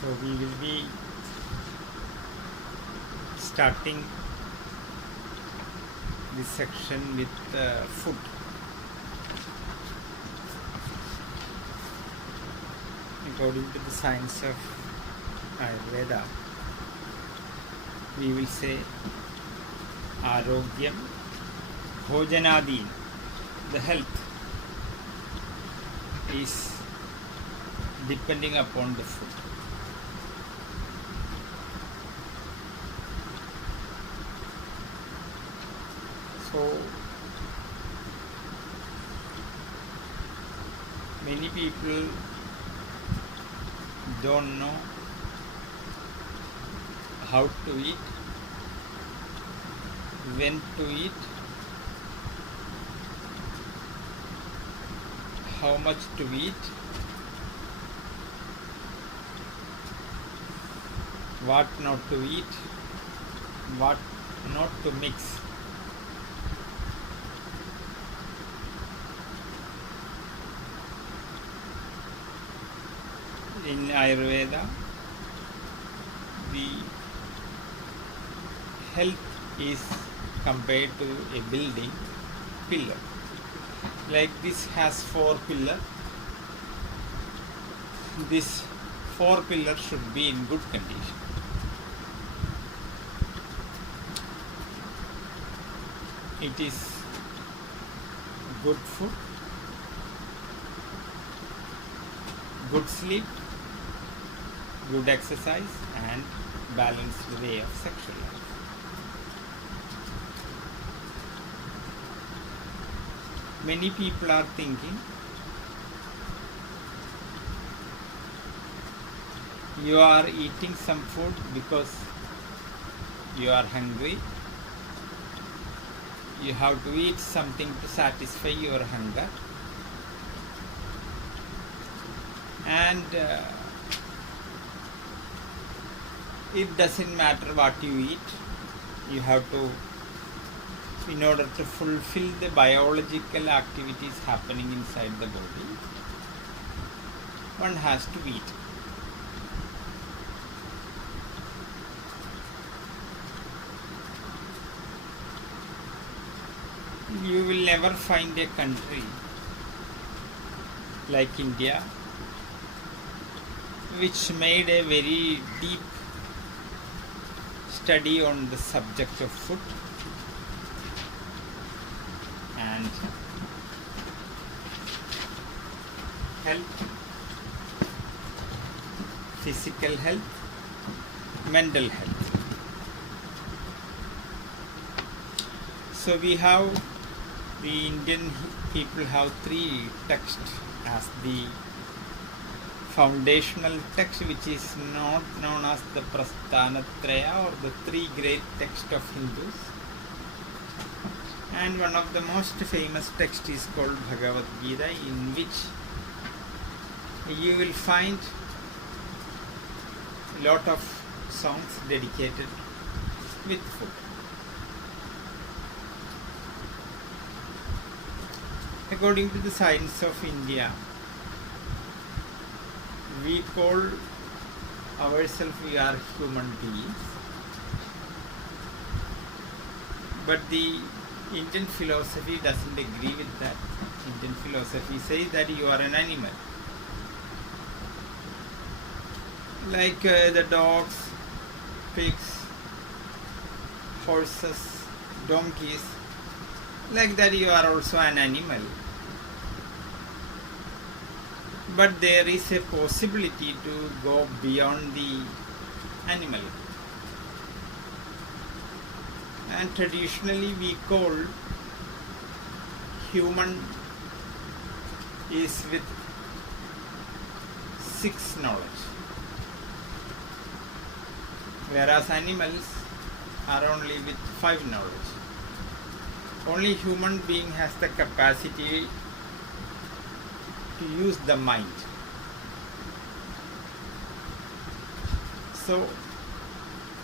So we will be starting this section with food. According to the science of Ayurveda, we will say Arogyam Bhojanadin. The health is depending upon the food. So many people don't know how to eat, when to eat, how much to eat, what not to eat, what not to mix. In Ayurveda, the health is compared to a building pillar. Like this has 4 pillars. This 4 pillars should be in good condition. It is good food, good sleep, good exercise, and balanced way of sexual life. Many people are thinking you are eating some food because you are hungry. You have to eat something to satisfy your hunger. And it doesn't matter what you eat. You have to, in order to fulfill the biological activities happening inside the body, one has to eat. You will never find a country like India which made a very deep study on the subject of food and health, physical health, mental health. So we have, the Indian people have 3 texts as the foundational text, which is not known as the Prasthanatraya or the 3 great texts of Hindus. And one of the most famous texts is called Bhagavad Gita, in which you will find a lot of songs dedicated with food. According to the science of India, we call ourselves we are human beings, but the Indian philosophy doesn't agree with that. Indian philosophy says that you are an animal. Like the dogs, pigs, horses, donkeys, like that you are also an animal. But there is a possibility to go beyond the animal. And traditionally we call human is with 6 knowledge, whereas animals are only with 5 knowledge. Only human being has the capacity to use the mind. So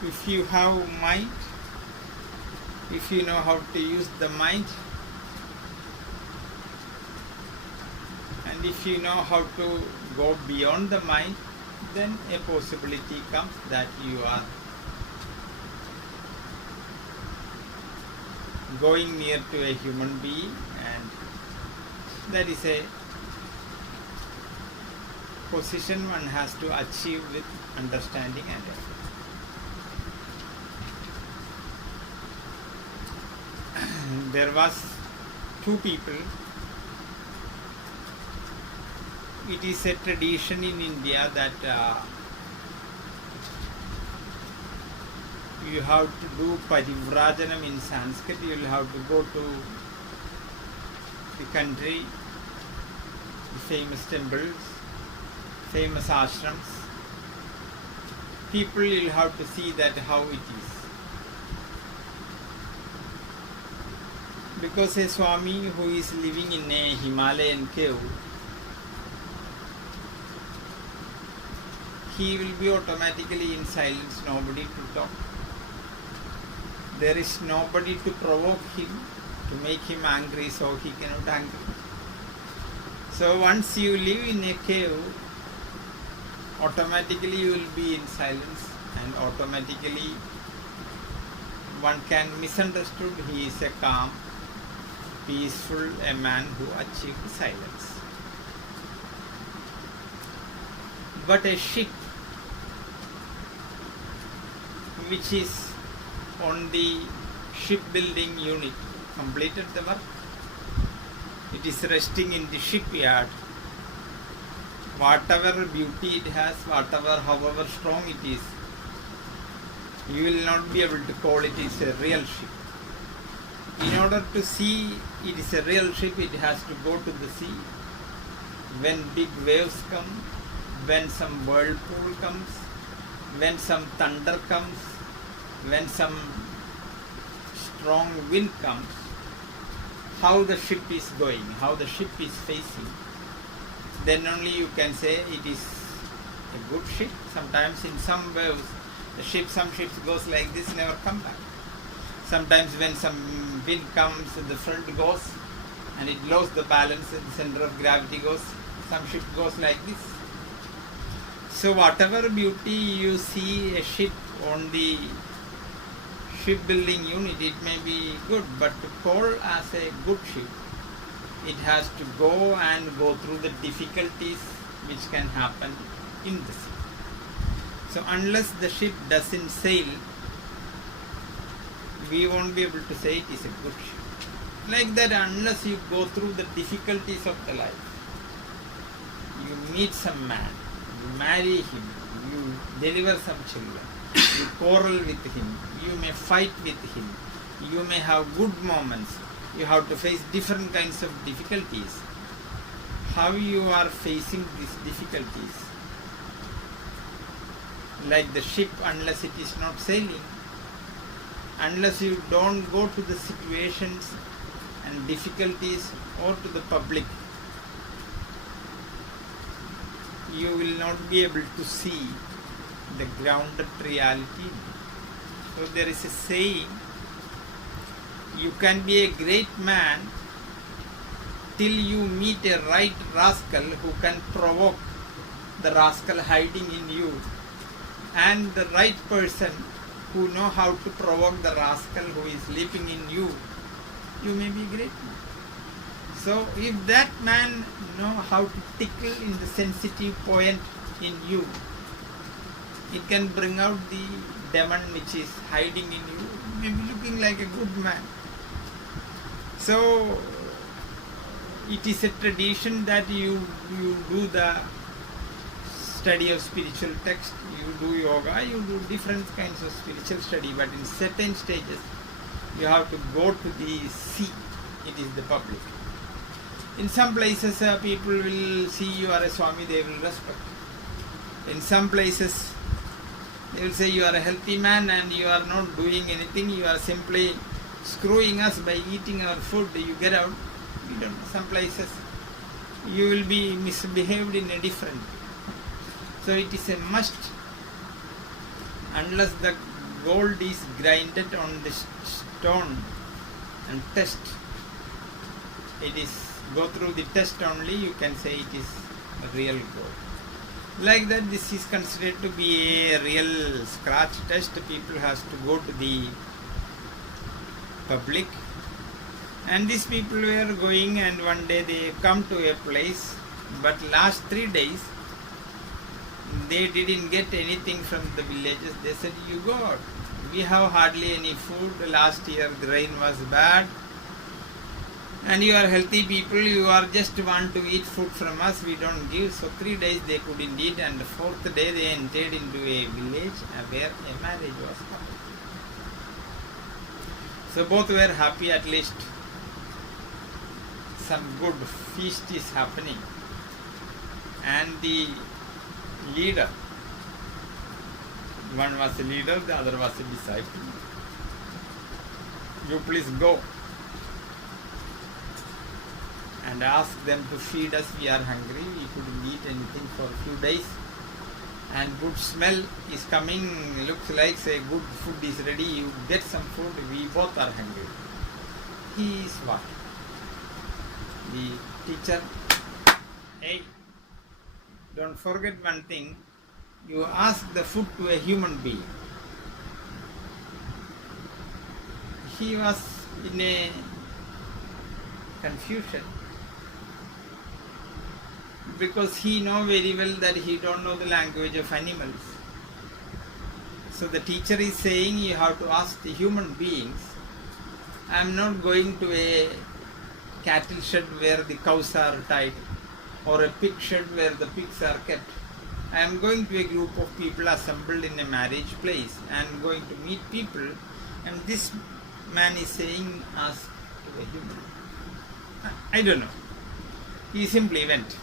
if you have mind, if you know how to use the mind, and if you know how to go beyond the mind, then a possibility comes that you are going near to a human being, and that is a position one has to achieve with understanding and effort. There was two people. It is a tradition in India that you have to do parivrajanam in Sanskrit. You will have to go to the country, the famous temples, famous ashrams. People will have to see that how it is. Because a Swami who is living in a Himalayan cave, he will be automatically in silence, nobody to talk. There is nobody to provoke him, to make him angry, so he cannot angry. So once you live in a cave, automatically you will be in silence, and automatically one can misunderstood he is a calm, peaceful, a man who achieved silence. But a ship which is on the shipbuilding unit completed the work. It is resting in the shipyard. Whatever beauty it has, however strong it is, you will not be able to call it is a real ship. In order to see it is a real ship, it has to go to the sea. When big waves come, when some whirlpool comes, when some thunder comes, when some strong wind comes, how the ship is going, how the ship is facing, then only you can say it is a good ship. Sometimes in some waves, some ships goes like this, never come back. Sometimes when some wind comes, the front goes and it loses the balance and the center of gravity goes, some ship goes like this. So whatever beauty you see a ship on the shipbuilding unit, it may be good, but to call as a good ship, it has to go through the difficulties which can happen in the sea. So unless the ship doesn't sail, we won't be able to say it is a good ship. Like that, unless you go through the difficulties of the life, you meet some man, you marry him, you deliver some children, you quarrel with him, you may fight with him, you may have good moments, you have to face different kinds of difficulties. How you are facing these difficulties? Like the ship, unless it is not sailing, unless you don't go to the situations and difficulties or to the public, you will not be able to see the grounded reality. So there is a saying, you can be a great man till you meet a right rascal who can provoke the rascal hiding in you, and the right person who know how to provoke the rascal who is sleeping in you, you may be a great man. So if that man know how to tickle in the sensitive point in you, it can bring out the demon which is hiding in you, maybe looking like a good man. So it is a tradition that you do the study of spiritual text, you do yoga, you do different kinds of spiritual study, but in certain stages you have to go to the sea, it is the public. In some places people will see you are a Swami, they will respect. In some places they will say you are a healthy man and you are not doing anything, you are simply screwing us by eating our food, you get out. We don't know. Some places you will be misbehaved in a different way. So it is a must, unless the gold is grinded on the stone and test, it is go through the test only, you can say it is real gold. Like that, this is considered to be a real scratch test. People has to go to the public, and these people were going, and one day they come to a place, but last 3 days they didn't get anything from the villages. They said, you go out. We have hardly any food. Last year the rain was bad, and you are healthy people, you are just want to eat food from us, we don't give. So 3 days they couldn't eat, and the 4th day they entered into a village where a marriage was happening. So both were happy, at least some good feast is happening. And the leader, one was a leader, the other was a disciple. You please go and ask them to feed us, we are hungry, we couldn't eat anything for a few days, and good smell is coming, looks like say good food is ready, you get some food, we both are hungry. He is what? The teacher, hey, don't forget one thing, you ask the food to a human being. He was in a confusion, because he know very well that he don't know the language of animals. So the teacher is saying you have to ask the human beings. I am not going to a cattle shed where the cows are tied, or a pig shed where the pigs are kept. I am going to a group of people assembled in a marriage place. I am going to meet people, and this man is saying ask to a human. I don't know. He simply went.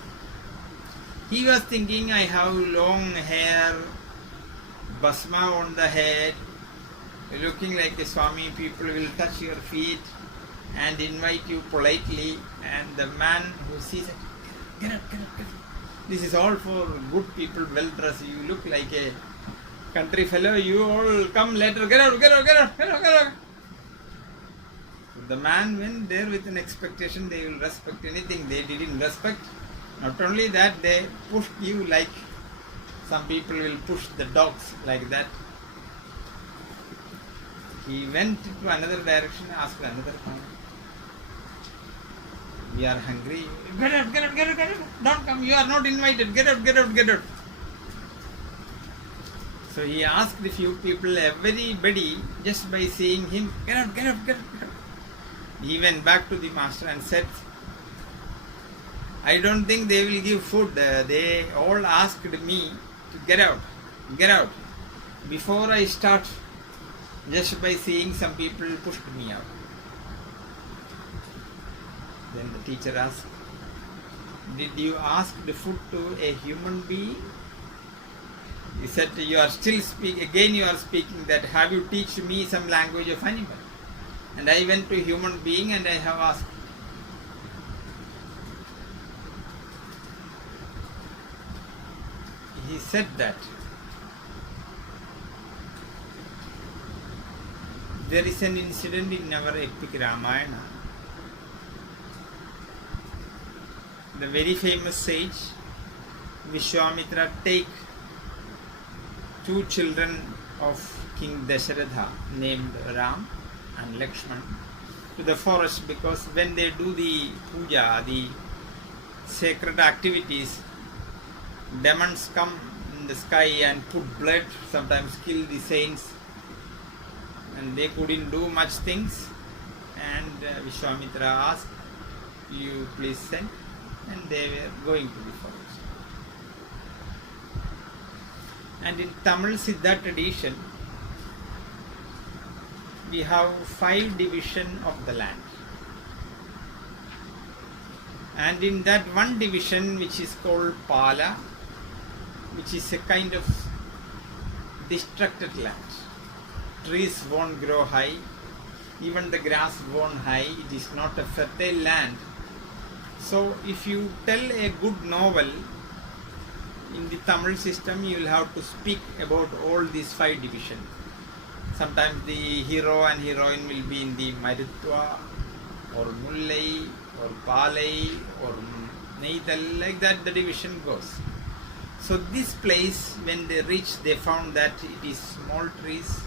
He was thinking, I have long hair, basma on the head, looking like a Swami, people will touch your feet and invite you politely, and the man who sees it, get up. This is all for good people, well dressed, you look like a country fellow, you all come later, get out. The man went there with an expectation they will respect anything. They didn't respect. Not only that, they pushed you like some people will push the dogs like that. He went to another direction, asked another comment. We are hungry. Get out. Don't come. You are not invited. Get out. So he asked a few people, everybody, just by seeing him, get out. He went back to the master and said, I don't think they will give food. They all asked me to get out. Before I start, just by seeing some people pushed me out. Then the teacher asked, did you ask the food to a human being? He said, you are still speaking, again you are speaking that, have you teach me some language of animal? And I went to a human being and I have asked. He said that there is an incident in our epic Ramayana. The very famous sage Vishwamitra take 2 children of King Dasharatha named Ram and Lakshman to the forest, because when they do the puja, the sacred activities, demons come in the sky and put blood, sometimes kill the saints, and they couldn't do much things, and Vishwamitra asked, you please send, and they were going to the forest. And in Tamil Siddha tradition, we have 5 divisions of the land, and in that one division which is called Pala, which is a kind of destructed land. Trees won't grow high, even the grass won't high, it is not a fertile land. So if you tell a good novel in the Tamil system, you will have to speak about all these 5 divisions. Sometimes the hero and heroine will be in the Maritwa or Mullai or Palai or Neithal, like that the division goes. So this place, when they reached, they found that it is small trees,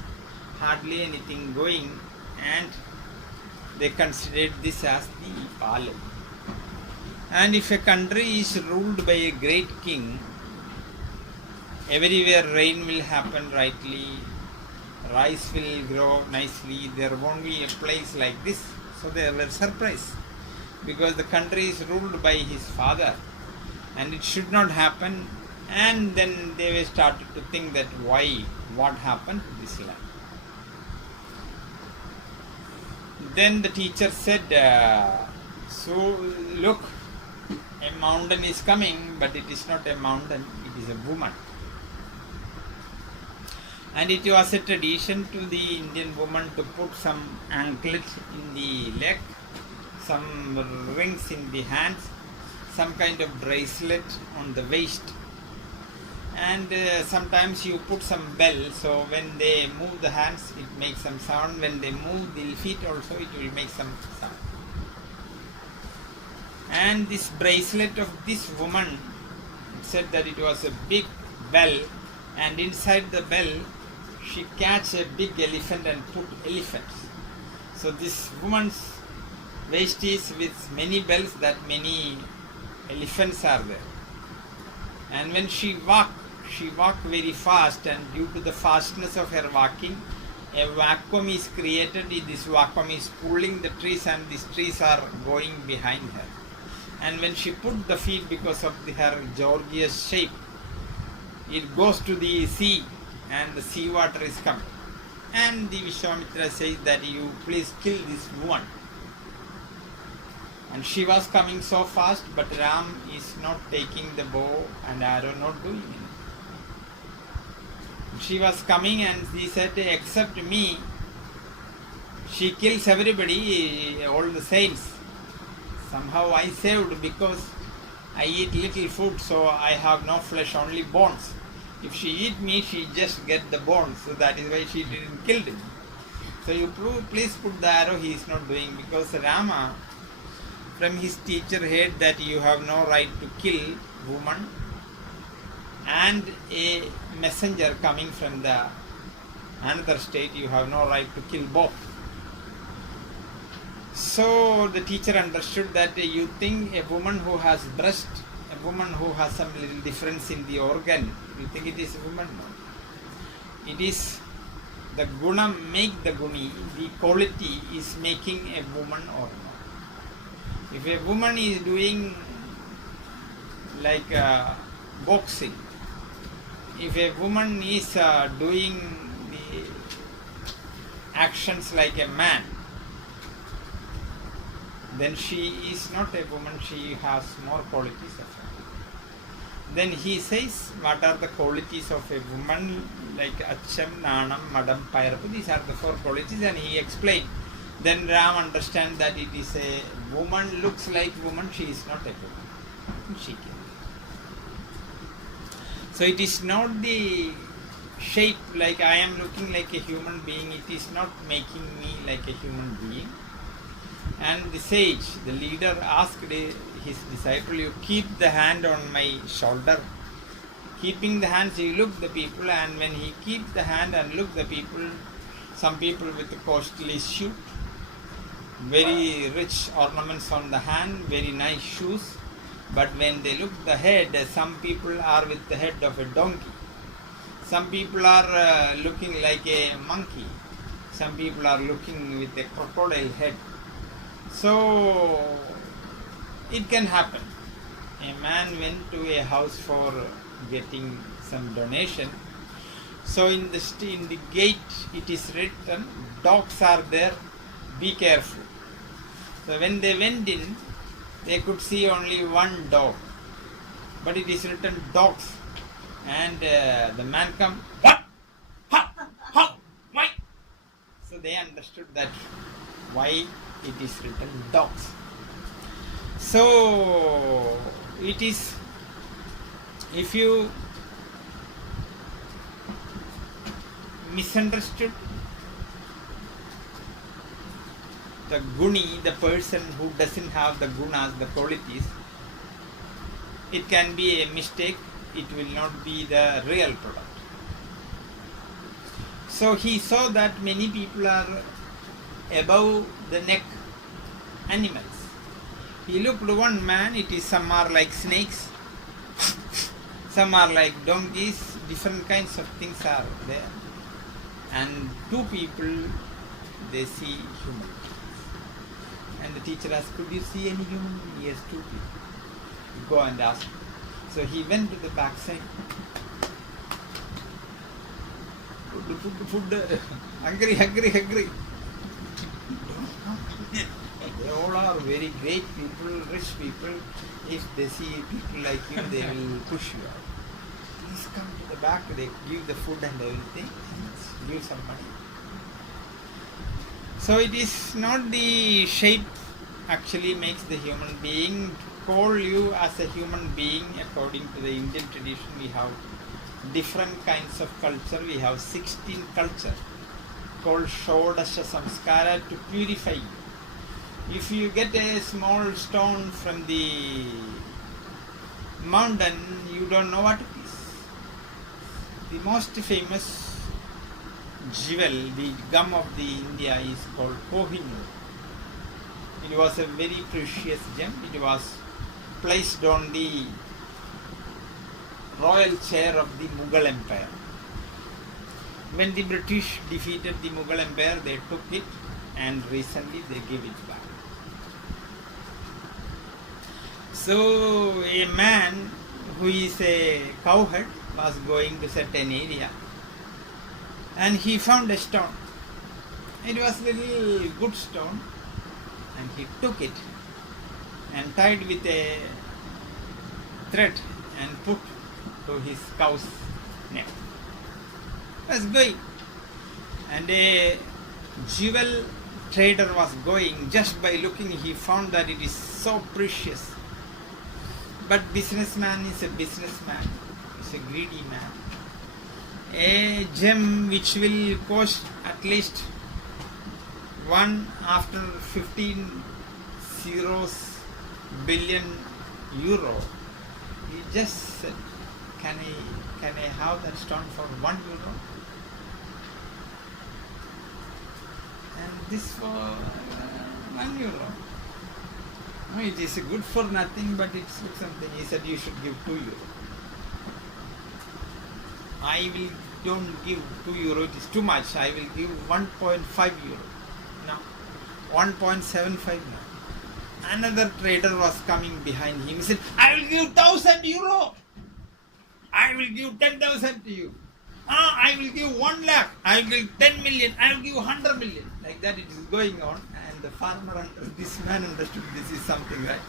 hardly anything going, and they considered this as the Palam. And if a country is ruled by a great king, everywhere rain will happen rightly, rice will grow nicely, there won't be a place like this. So they were surprised, because the country is ruled by his father and it should not happen. And then they were started to think that what happened to this land. Then the teacher said, so look, a mountain is coming, but it is not a mountain, it is a woman. And it was a tradition to the Indian woman to put some anklet in the leg, some rings in the hands, some kind of bracelet on the waist. And sometimes you put some bell, so when they move the hands, it makes some sound. When they move the feet also, it will make some sound. And this bracelet of this woman, it said that it was a big bell, and inside the bell, she catch a big elephant and put elephants. So this woman's waist is with many bells, that many elephants are there. And when she walked very fast, and due to the fastness of her walking, a vacuum is created. This vacuum is pulling the trees, and these trees are going behind her. And when she put the feet, because of her gorgeous shape, it goes to the sea, and the sea water is coming. And the Vishwamitra says that you please kill this woman. And she was coming so fast, but Ram is not taking the bow and arrow, not doing it. She was coming, and he said, except me, she kills everybody, all the saints. Somehow I saved, because I eat little food, so I have no flesh, only bones. If she eat me, she just get the bones, so that is why she didn't kill him. So you please put the arrow. He is not doing, because Rama, from his teacher, heard that you have no right to kill woman and a messenger coming from the another state, you have no right to kill both. So the teacher understood that you think a woman who has breast, a woman who has some little difference in the organ, you think it is a woman? No. It is the guna make the guni, the quality is making a woman or not. If a woman is doing like boxing, if a woman is doing the actions like a man, then she is not a woman, she has more qualities of her. Then he says, what are the qualities of a woman, like Acham, Nanam, Madam, Pairapu, these are the 4 qualities, and he explained. Then Ram understands that it is a woman, looks like woman, she is not a woman. She can. So it is not the shape, like I am looking like a human being, it is not making me like a human being. And the sage, the leader, asked his disciple, you keep the hand on my shoulder. Keeping the hands, he looked the people, and when he keeps the hand and look the people, some people with a costly suit, very rich ornaments on the hand, very nice shoes. But when they look the head, some people are with the head of a donkey. Some people are looking like a monkey. Some people are looking with a crocodile head. So it can happen. A man went to a house for getting some donation. So in the gate it is written, dogs are there, be careful. So when they went in, they could see only one dog, but it is written dogs. And the man come, what? How? Why? So they understood that why it is written dogs. So it is, if you misunderstood the guni, the person who doesn't have the gunas, the qualities, it can be a mistake, it will not be the real product. So he saw that many people are above the neck animals. He looked one man, some are like snakes, some are like donkeys, different kinds of things are there. And two people, they see human. And the teacher asked, could you see any human? Yes, two people. Go and ask. So he went to the backside. Food, hungry. They all are very great people, rich people. If they see people like you, they will push you out. Please come to the back. They give the food and everything. Give some money. So it is not the shape actually makes the human being. To call you as a human being, according to the Indian tradition, we have different kinds of culture. We have 16 culture called Shodasha Samskara to purify you. If you get a small stone from the mountain, you don't know what it is. The most famous jewel, the gum of the India, is called Kohinoor. It was a very precious gem. It was placed on the royal chair of the Mughal Empire. When the British defeated the Mughal Empire, they took it and recently they gave it back. So a man who is a cowherd was going to certain area and he found a stone. It was a little good stone and he took it and tied with a thread and put to his cow's neck. Was going, and a jewel trader was going. Just by looking, he found that it is so precious. But businessman is a businessman, is a greedy man. A gem which will cost at least one after 15 zeros billion euro. He just said, can I have that stone for 1 euro? And this for 1 euro. No, it is good for nothing, but it's something. He said, you should give 2 euro. Don't give 2 euro, it is too much. I will give 1.5 euro. No, 1.75 now. Another trader was coming behind him. He said, I will give 1,000 euro. I will give 10,000 to you. I will give 1 lakh. I will give 10 million. I will give 100 million. Like that it is going on. And the farmer, this man understood this is something, right?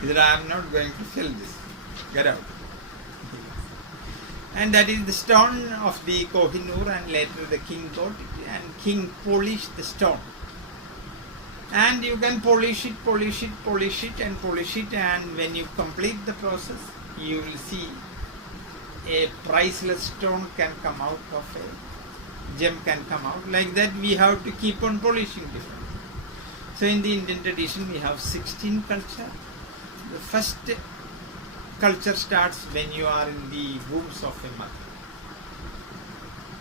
He said, I am not going to sell this. Get out. And that is the stone of the Kohinoor, and later the king got it and king polished the stone. And you can polish it, and when you complete the process, you will see a priceless stone can come out of a gem can come out. Like that we have to keep on polishing different. So in the Indian tradition we have 16 culture. The first culture starts when you are in the wombs of a mother.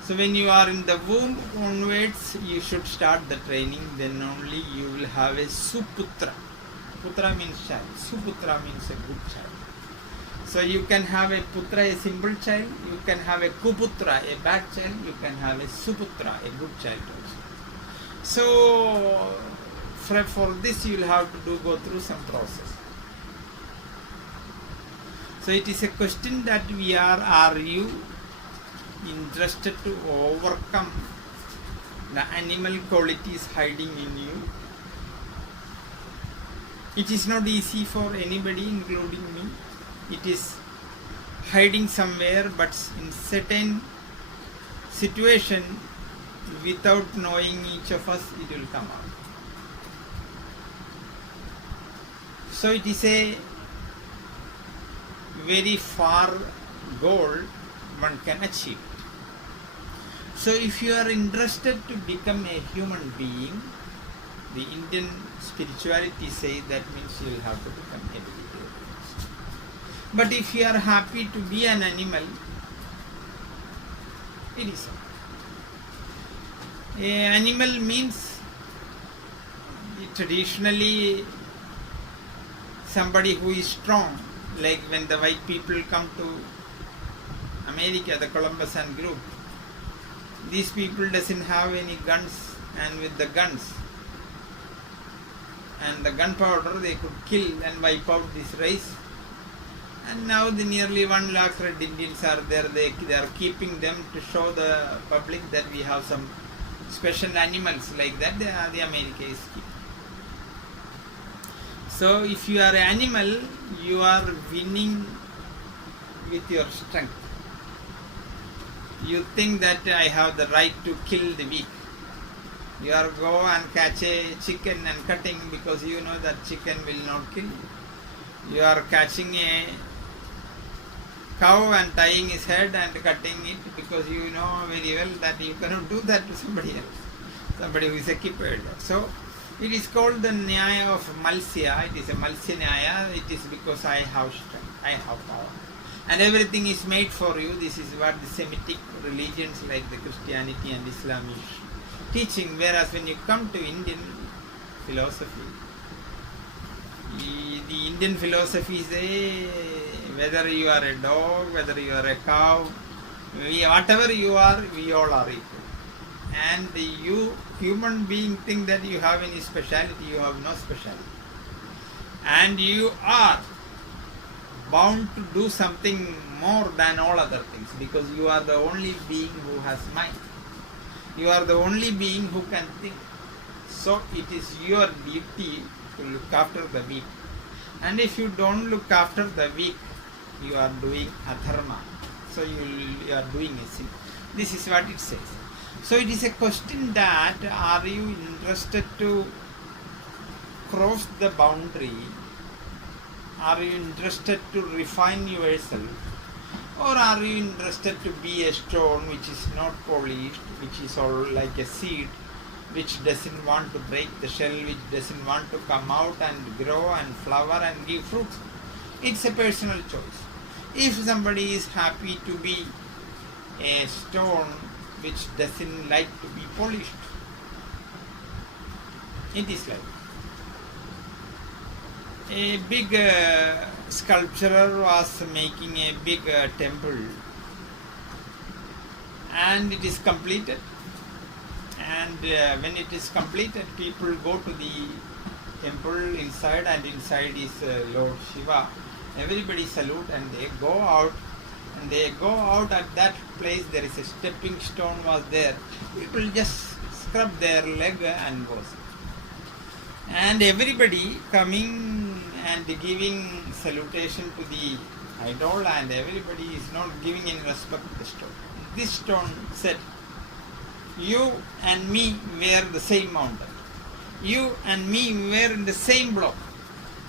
So when you are in the womb onwards, you should start the training. Then only you will have a suputra. Putra means child. Suputra means a good child. So you can have a putra, a simple child. You can have a kuputra, a bad child. You can have a suputra, a good child also. So for this you will have to go through some process. So it is a question that are you interested to overcome the animal qualities hiding in you? It is not easy for anybody, including me. It is hiding somewhere, but in certain situation, without knowing each of us, it will come out. So it is a very far goal one can achieve. So if you are interested to become a human being, the Indian spirituality says that means you will have to become a vegetarian. But if you are happy to be an animal, it is. Animal means traditionally somebody who is strong, like when the white people come to America, the Columbusan group, these people doesn't have any guns, and with the guns and the gunpowder they could kill and wipe out this race. And now the nearly 1 lakh red Indians are there. They are keeping them to show the public that we have some special animals like that. The America is keeping. So if you are an animal, you are winning with your strength. You think that I have the right to kill the weak. You are go and catch a chicken and cutting because you know that chicken will not kill you. You are catching a cow and tying his head and cutting it because you know very well that you cannot do that to somebody else, somebody who is a keeper. So it is called the Nyaya of Malsya. It is a Malsya Nyaya. It is because I have strength, I have power. And everything is made for you. This is what the Semitic religions like the Christianity and Islam is teaching. Whereas when you come to Indian philosophy, the Indian philosophy is whether you are a dog, whether you are a cow, whatever you are, we all are equal. And you human being think that you have any speciality. You have no speciality. And you are bound to do something more than all other things, because you are the only being who has mind. You are the only being who can think. So it is your duty to look after the weak. And if you don't look after the weak, you are doing adharma. So you are doing a sin. This is what it says. So it is a question that are you interested to cross the boundary? Are you interested to refine yourself? Or are you interested to be a stone which is not polished, which is all like a seed, which doesn't want to break the shell, which doesn't want to come out and grow and flower and give fruits? It's a personal choice. If somebody is happy to be a stone which doesn't like to be polished, it is like a big sculptor was making a big temple, and it is completed. And when it is completed, people go to the temple inside, and inside is Lord Shiva. Everybody salute and they go out. And they go out at that place. There is a stepping stone was there. People just scrub their leg and goes. And everybody coming and giving salutation to the idol, and everybody is not giving any respect to the stone. This stone said, you and me were the same mountain. You and me were in the same block,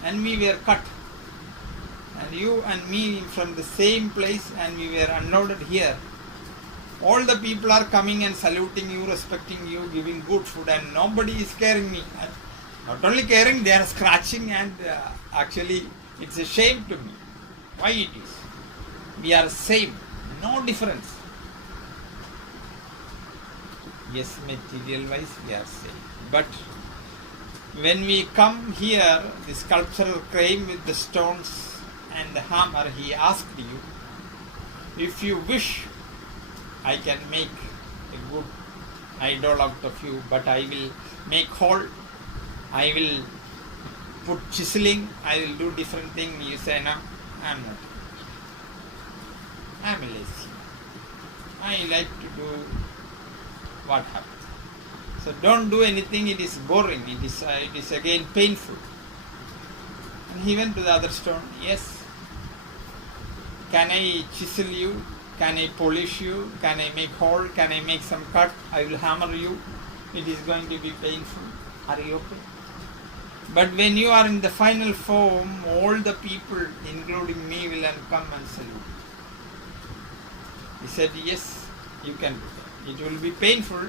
and we were cut. And you and me from the same place, and we were unloaded here. All the people are coming and saluting you, respecting you, giving good food, and nobody is caring me. Not only caring, they are scratching, and actually it's a shame to me. Why it is? We are same, no difference. Yes, material wise we are same. But when we come here, the sculptor came with the stones and the hammer. He asked you, if you wish, I can make a good idol out of you, but I will make hole, I will put chiseling, I will do different thing. You say, no, I am not. I am lazy. I like to do what happens. So don't do anything, it is boring, it is again painful. And he went to the other stone. Yes. Can I chisel you? Can I polish you? Can I make hole? Can I make some cut? I will hammer you. It is going to be painful. Are you okay? But when you are in the final form, all the people, including me, will come and salute. He said, yes, you can do that. It will be painful,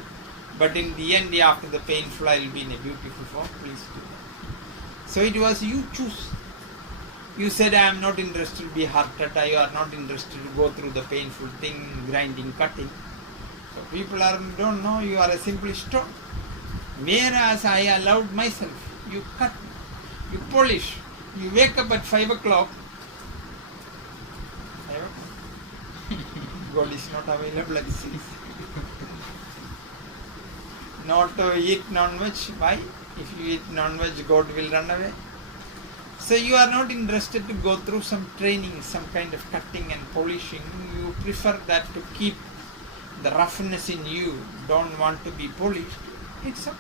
but in the end, after the painful, I will be in a beautiful form. Please do that. So it was you choose. You said I am not interested to be heart attack, you are not interested to go through the painful thing, grinding, cutting. So people don't know you are a simple stone. Whereas I allowed myself, you cut, you polish, you wake up at 5 o'clock. God is not available at 6. Not to eat non-veg. Why? If you eat non-veg, God will run away. So you are not interested to go through some training, some kind of cutting and polishing. You prefer that to keep the roughness in you. Don't want to be polished. It's okay.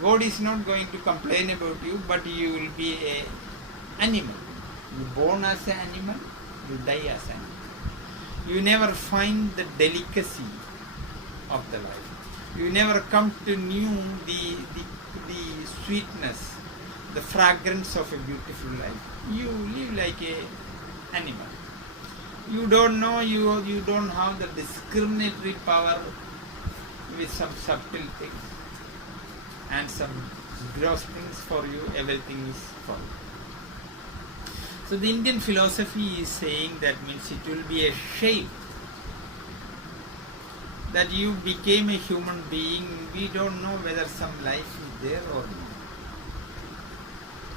God is not going to complain about you, but you will be an animal. You born as an animal, you die as an animal. You never find the delicacy of the life. You never come to know the sweetness, the fragrance of a beautiful life. You live like an animal. You don't know, you don't have the discriminatory power with some subtle things and some gross things for you, everything is for you. So the Indian philosophy is saying that means it will be a shame that you became a human being. We don't know whether some life is there or not.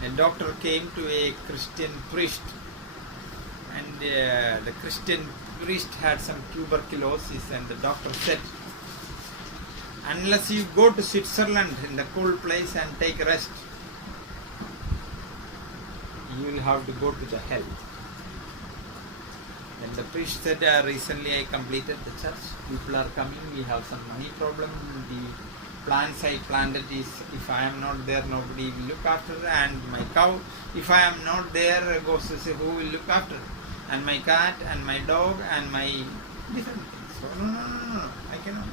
A doctor came to a Christian priest, and the Christian priest had some tuberculosis, and the doctor said, unless you go to Switzerland in the cold place and take rest, you will have to go to the hell. Then the priest said, recently I completed the church, people are coming, we have some money problem, the plants I planted is, if I am not there, nobody will look after, and my cow, if I am not there, goes to say, who will look after? And my cat, and my dog, and my different things. So, no, I cannot.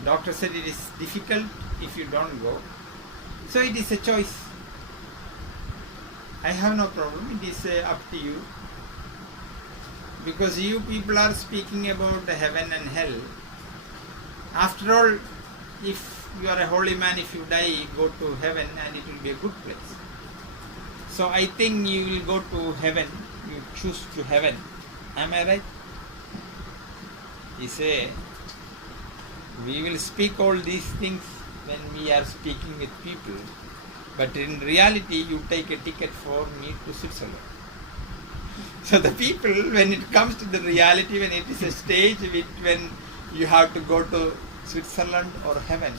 The doctor said it is difficult if you don't go. So it is a choice. I have no problem, it is up to you. Because you people are speaking about the heaven and hell. After all, if you are a holy man, if you die, go to heaven and it will be a good place. So I think you will go to heaven, you choose to heaven. Am I right? He say, we will speak all these things when we are speaking with people. But in reality, you take a ticket for me to Switzerland. So the people, when it comes to the reality, when it is a stage when you have to go to Switzerland or heaven,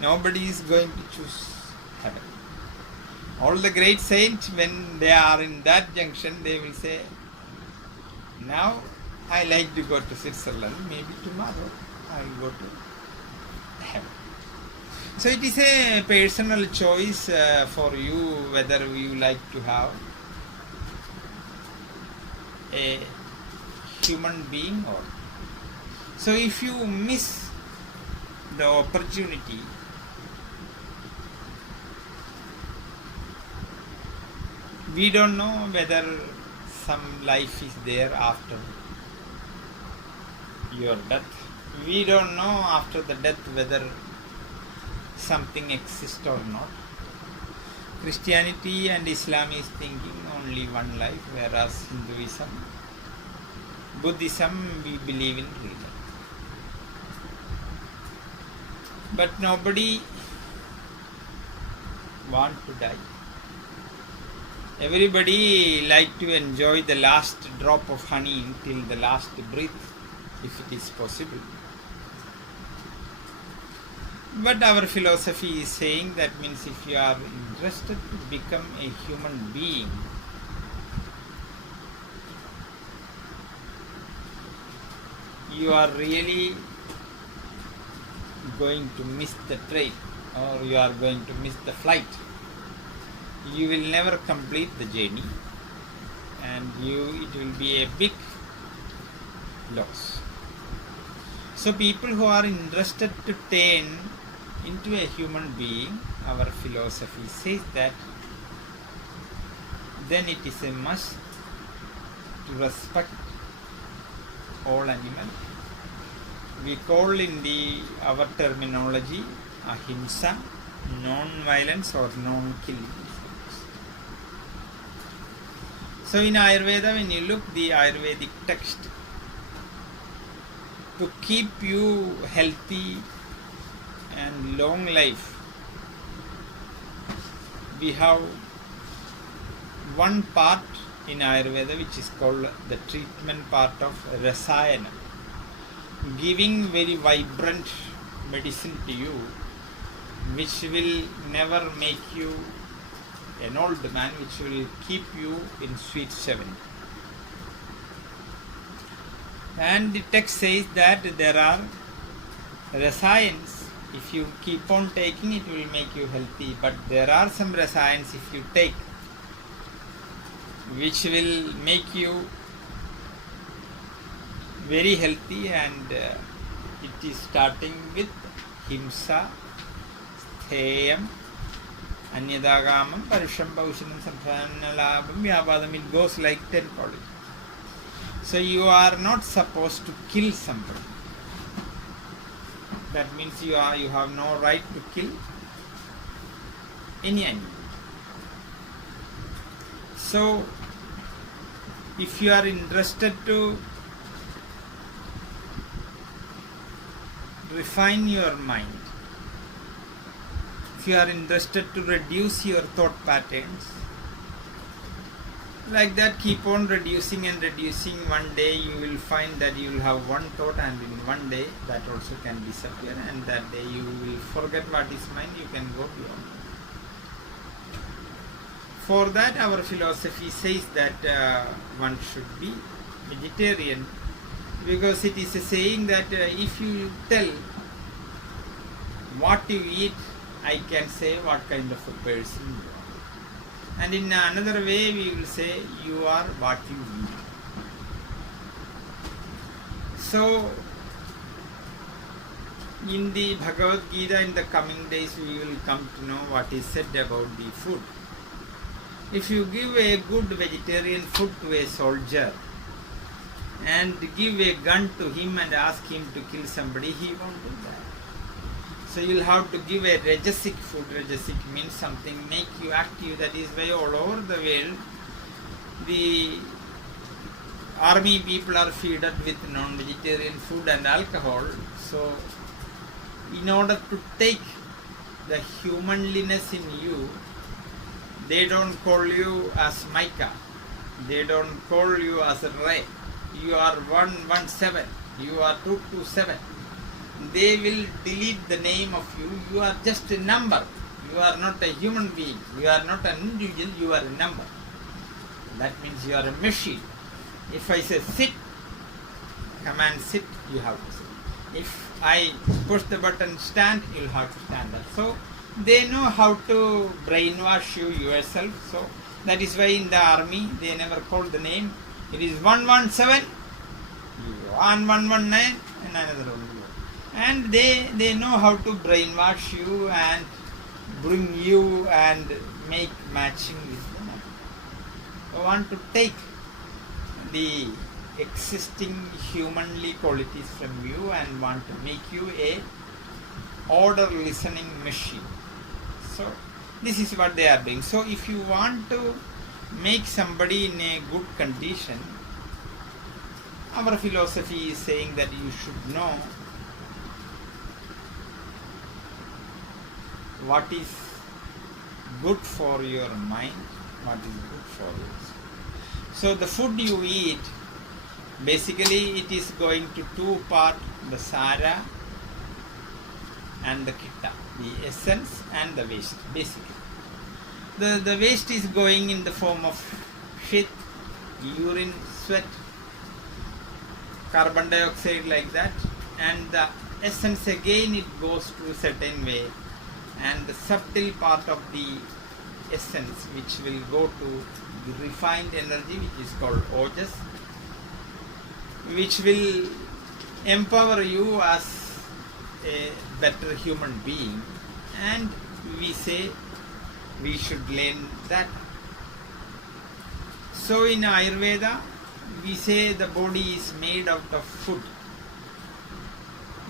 nobody is going to choose heaven. All the great saints, when they are in that junction, they will say, now I like to go to Switzerland, maybe tomorrow I will go to heaven. So it is a personal choice for you whether you like to have a human being or. So if you miss the opportunity, we don't know whether some life is there after your death. We don't know after the death whether something exists or not. Christianity and Islam is thinking only one life, whereas Hinduism, Buddhism, we believe in rebirth. But nobody wants to die. Everybody like to enjoy the last drop of honey till the last breath, if it is possible. But our philosophy is saying that means if you are interested to become a human being, you are really going to miss the train, or you are going to miss the flight. You will never complete the journey, and it will be a big loss. So people who are interested to turn into a human being, our philosophy says that then it is a must to respect all animals. We call in our terminology ahimsa, non-violence or non-killing. So in Ayurveda, when you look the Ayurvedic text, to keep you healthy and long life, we have one part in Ayurveda which is called the treatment part of Rasayana, giving very vibrant medicine to you, which will never make you an old man, which will keep you in sweet 70. And the text says that there are rasayans, if you keep on taking it will make you healthy, but there are some rasayans if you take which will make you very healthy, and it is starting with himsa, stheyam, anyadagamam, parusham, paushanam, sampanalabam, vyapadam. It goes like 10 colleges. So you are not supposed to kill somebody. That means you have no right to kill any animal. So if you are interested to refine your mind, if you are interested to reduce your thought patterns, like that, keep on reducing and reducing. One day you will find that you will have one thought, and in one day that also can disappear, and that day you will forget what is mind, you can go beyond. For that, our philosophy says that one should be vegetarian, because it is a saying that if you tell what you eat, I can say what kind of a person you are. And in another way, we will say you are what you eat. So, in the Bhagavad Gita, in the coming days, we will come to know what is said about the food. If you give a good vegetarian food to a soldier and give a gun to him and ask him to kill somebody, he won't do that. So you'll have to give a rajasic food. Rajasic means something make you active. That is why all over the world the army people are fed with non-vegetarian food and alcohol. So in order to take the humanliness in you, they don't call you as Micah. They don't call you as Ray. You are 117. You are 227. They will delete the name of you. You are just a number. You are not a human being. You are not an individual. You are a number. That means you are a machine. If I say sit, command sit, you have to sit. If I push the button stand, you will have to stand up. So they know how to brainwash you yourself. So that is why in the army they never call the name. It is 117, 1119, and another one. And they know how to brainwash you and bring you and make matching with them. I want to take the existing humanly qualities from you and want to make you a order listening machine. So this is what they are doing. So if you want to make somebody in a good condition, our philosophy is saying that you should know what is good for your mind, what is good for you. So the food you eat, basically it is going to two parts, the Sara and the Kitta, the essence and the waste, basically. The waste is going in the form of shit, urine, sweat, carbon dioxide, like that, and the essence again it goes to a certain way, and the subtle part of the essence which will go to the refined energy which is called ojas, which will empower you as a better human being, and we say we should learn that. So in Ayurveda we say the body is made out of food.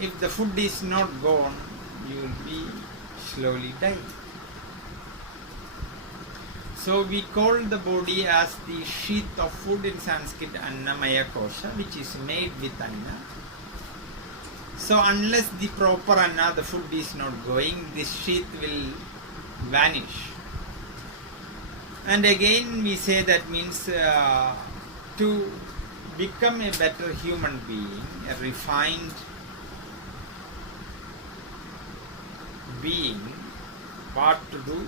If the food is not gone, you will be slowly dying. So we call the body as the sheath of food, in Sanskrit Annamaya Kosha, which is made with Anna. So unless the proper Anna, the food is not going, this sheath will vanish. And again we say that means to become a better human being, a refined being, what to do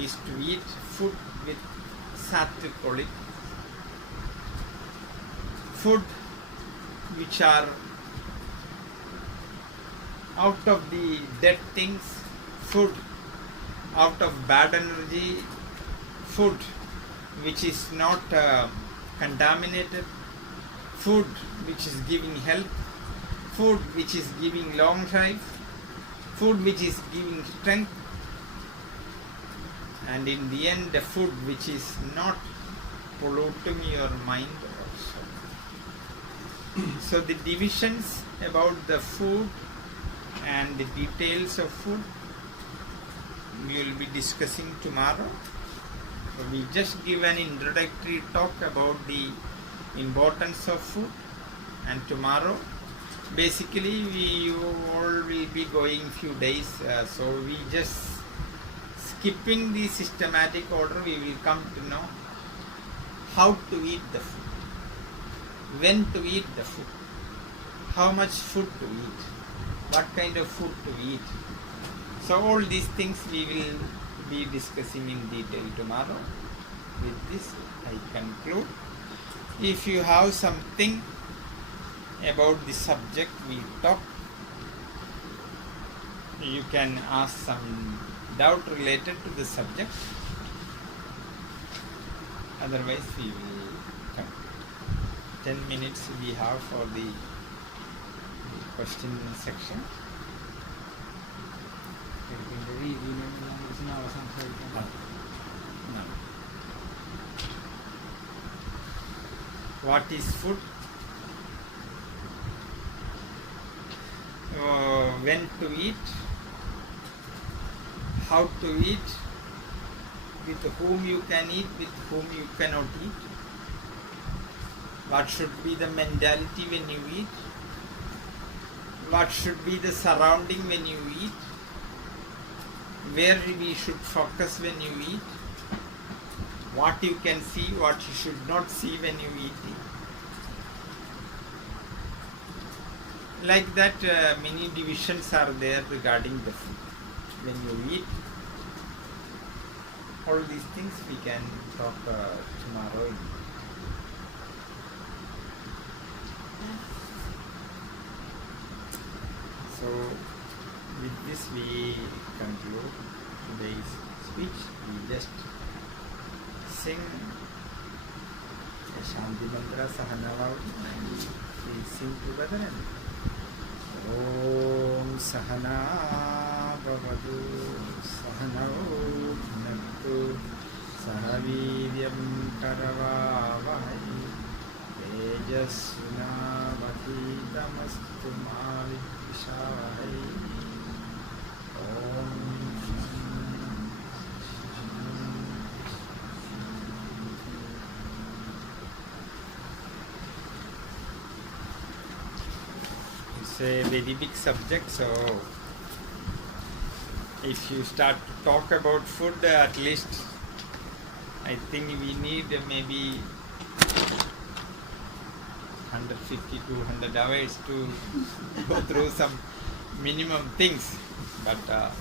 is to eat food with sattvic quality, food which are out of the dead things, food out of bad energy, food which is not contaminated, food which is giving health, food which is giving long life, food which is giving strength, and in the end the food which is not polluting your mind also. So the divisions about the food and the details of food we will be discussing tomorrow. So we just give an introductory talk about the importance of food, and tomorrow basically we all will be going few days, so we just skipping the systematic order, we will come to know how to eat the food, when to eat the food, how much food to eat, what kind of food to eat. So all these things we will be discussing in detail tomorrow. With this I conclude. If you have something about the subject we talked, you can ask some doubt related to the subject. Otherwise we will come. 10 minutes we have for the question section. What is food? When to eat? How to eat? With whom you can eat, with whom you cannot eat? What should be the mentality when you eat? What should be the surrounding when you eat? Where we should focus when you eat? What you can see, what you should not see when you eat it. Like that, many divisions are there regarding the food. When you eat, all these things we can talk tomorrow. So, with this we conclude today's speech. We just sing a Shanti Mantra Sahanava and we sing together. And Om Sahana Bhavadu Sahanau Bhunaktu Sahaviryam Karavavai Tejasvina Vakitamastu Mavidvishavai. Om a very big subject, so if you start to talk about food, at least I think we need maybe 150 to 200 hours to go through some minimum things, but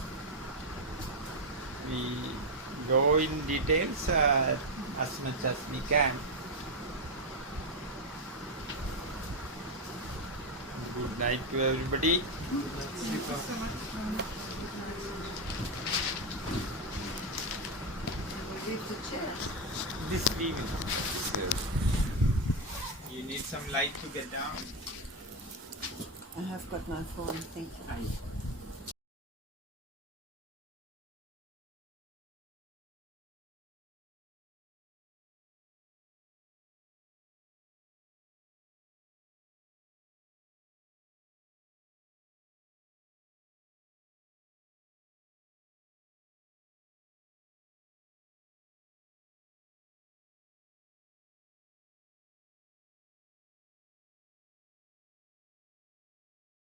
we go in details as much as we can. Good night to everybody. This we will. You need some light to get down. I have got my phone, thank you.